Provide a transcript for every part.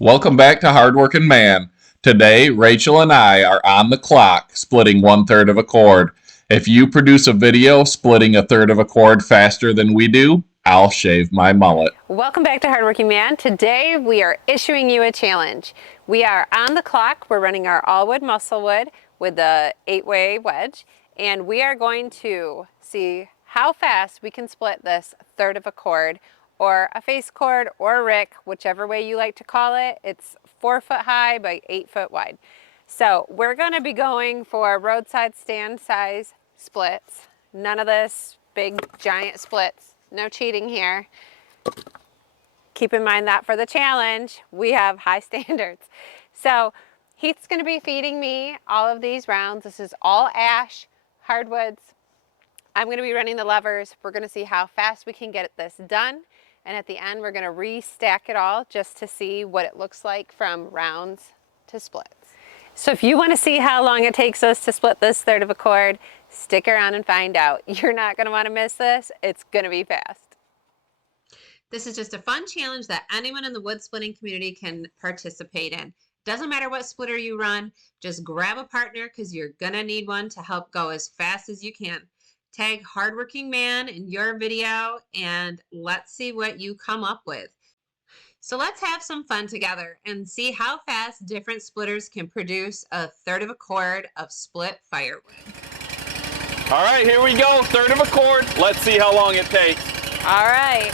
Welcome back to Hardworking Man. Today, Rachel and I are on the clock splitting 1/3 of a cord. If you produce a video splitting 1/3 of a cord faster than we do, I'll shave my mullet. Welcome back to Hardworking Man. Today we are issuing you a challenge. We are on the clock. We're running our all-wood MuscleWood with the 8-way wedge, and we are going to see how fast we can split this 1/3 of a cord, or a face cord, or a rick, whichever way you like to call it. It's 4 foot high by 8 foot wide. So we're going to be going for roadside stand size splits. None of this big giant splits. No cheating here. Keep in mind that for the challenge, we have high standards. So Heath's going to be feeding me all of these rounds. This is all ash, hardwoods. I'm going to be running the levers. We're going to see how fast we can get this done. And at the end, we're going to restack it all just to see what it looks like from rounds to splits. So if you want to see how long it takes us to split this 1/3 of a cord, stick around and find out. You're not going to want to miss this. It's going to be fast. This is just a fun challenge that anyone in the wood splitting community can participate in. Doesn't matter what splitter you run, just grab a partner because you're gonna need one to help go as fast as you can. Tag Hardworking Man in your video and let's see what you come up with. So let's have some fun together and see how fast different splitters can produce 1/3 of a cord of split firewood. All right, here we go, 1/3 of a cord. Let's see how long it takes. All right.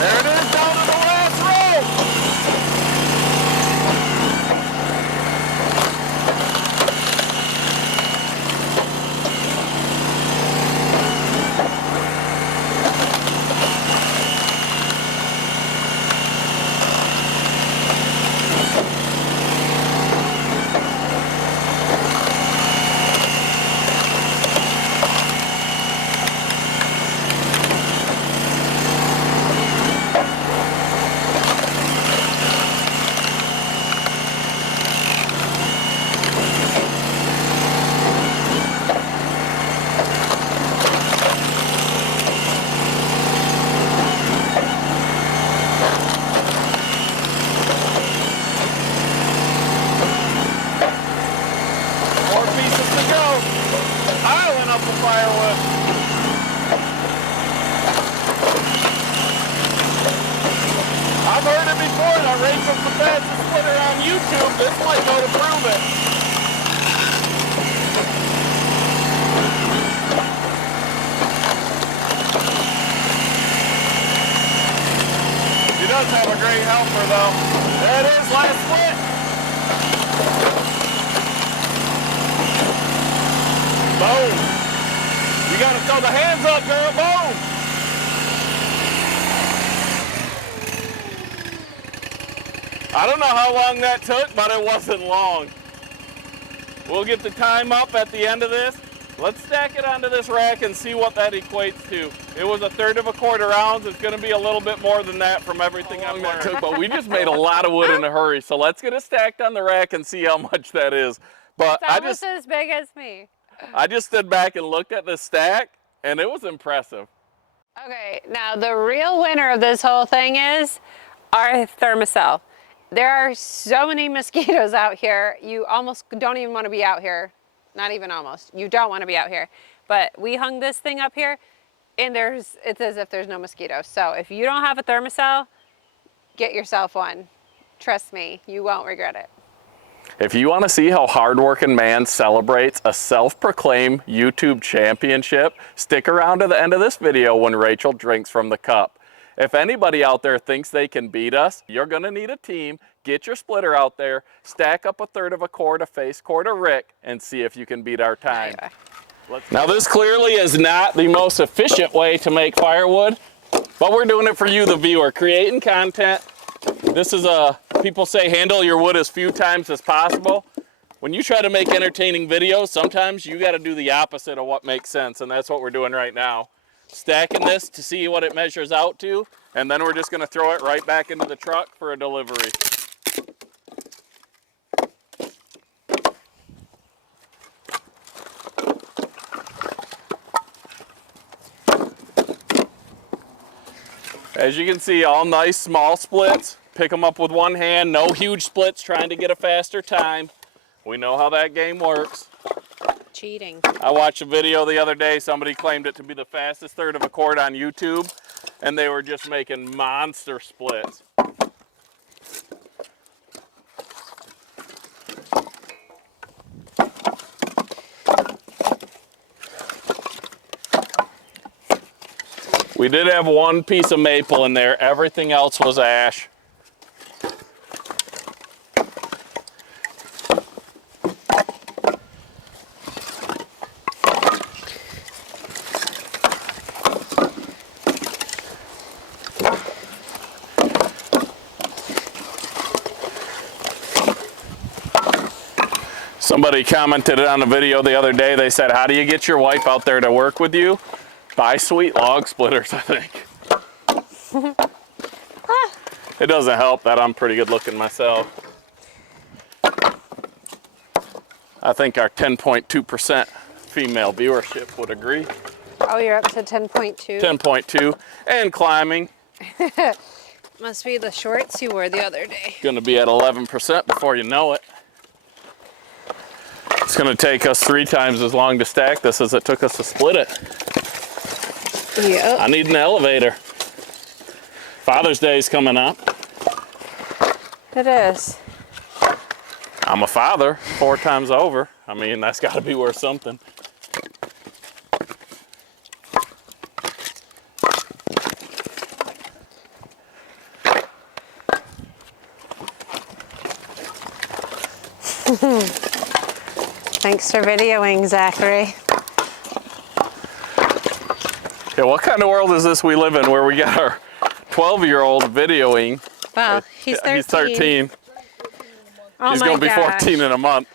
There it is, down to the last row. Firewood. I've heard it before that Rachel's the fastest splitter on YouTube. This might go to prove it. She does have a great helper though. There it is, last split. Boom. You gotta throw the hands up, girl. Boom. I don't know how long that took, but it wasn't long. We'll get the time up at the end of this. Let's stack it onto this rack and see what that equates to. It was 1/3 of a quarter ounce. It's gonna be a little bit more than that from everything I've learned. But we just made a lot of wood in a hurry. So let's get it stacked on the rack and see how much that is. But It's almost as big as me. I just stood back and looked at the stack, and it was impressive. Okay, now the real winner of this whole thing is our thermocell. There are so many mosquitoes out here, you almost don't even want to be out here. Not even almost. You don't want to be out here. But we hung this thing up here, and it's as if there's no mosquitoes. So if you don't have a thermocell, get yourself one. Trust me, you won't regret it. If you want to see how hardworking man celebrates a self-proclaimed YouTube championship, stick around to the end of this video when Rachel drinks from the cup. If anybody out there thinks they can beat us, you're going to need a team. Get your splitter out there, stack up 1/3 of a cord of Facecord or Rick, and see if you can beat our time. Now this clearly is not the most efficient way to make firewood, but we're doing it for you, the viewer, creating content. This is people say handle your wood as few times as possible. When you try to make entertaining videos, sometimes you got to do the opposite of what makes sense, and that's what we're doing right now. Stacking this to see what it measures out to, and then we're just going to throw it right back into the truck for a delivery. As you can see, all nice small splits. Pick them up with one hand, no huge splits trying to get a faster time. We know how that game works. Cheating. I watched a video the other day, somebody claimed it to be the fastest 1/3 of a cord on YouTube, and they were just making monster splits. We did have one piece of maple in there, everything else was ash. Somebody commented on a video the other day, they said, how do you get your wife out there to work with you? Buy sweet log splitters, I think. It doesn't help that I'm pretty good looking myself. I think our 10.2% female viewership would agree. Oh, you're up to 10.2? 10.2 and climbing. Must be the shorts you wore the other day. Gonna be at 11% before you know it. It's gonna take us 3 times as long to stack this as it took us to split it. Yep. I need an elevator. Father's Day is coming up. It is. I'm a father 4 times over. I mean, that's gotta be worth something. Thanks for videoing, Zachary. Yeah, what kind of world is this we live in where we got our 12-year-old videoing? Well, he's 13. He's 13. Oh He's my going to be gosh. 14 in a month.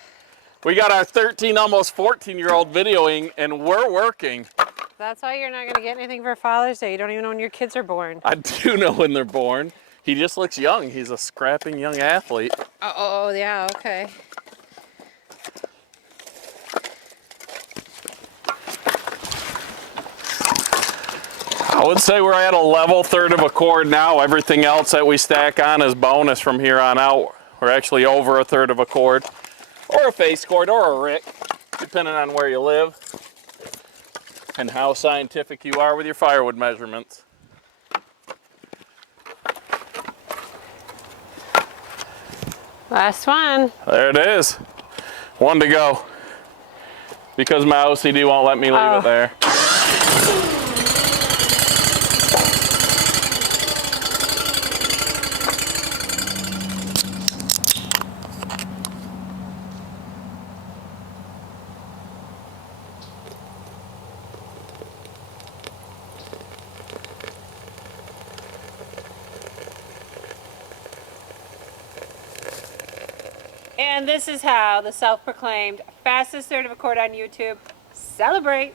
We got our 13, almost 14-year-old videoing, and we're working. That's why you're not going to get anything for Father's Day. You don't even know when your kids are born. I do know when they're born. He just looks young. He's a scrapping young athlete. Oh, yeah, okay. I would say we're at a level third of a cord now. Everything else that we stack on is bonus from here on out. We're actually over a third of a cord, or a Facecord, or a rick, depending on where you live and how scientific you are with your firewood measurements. Last one. There it is. One to go. Because my OCD won't let me leave it there. And this is how the self-proclaimed fastest third of a cord on YouTube celebrate.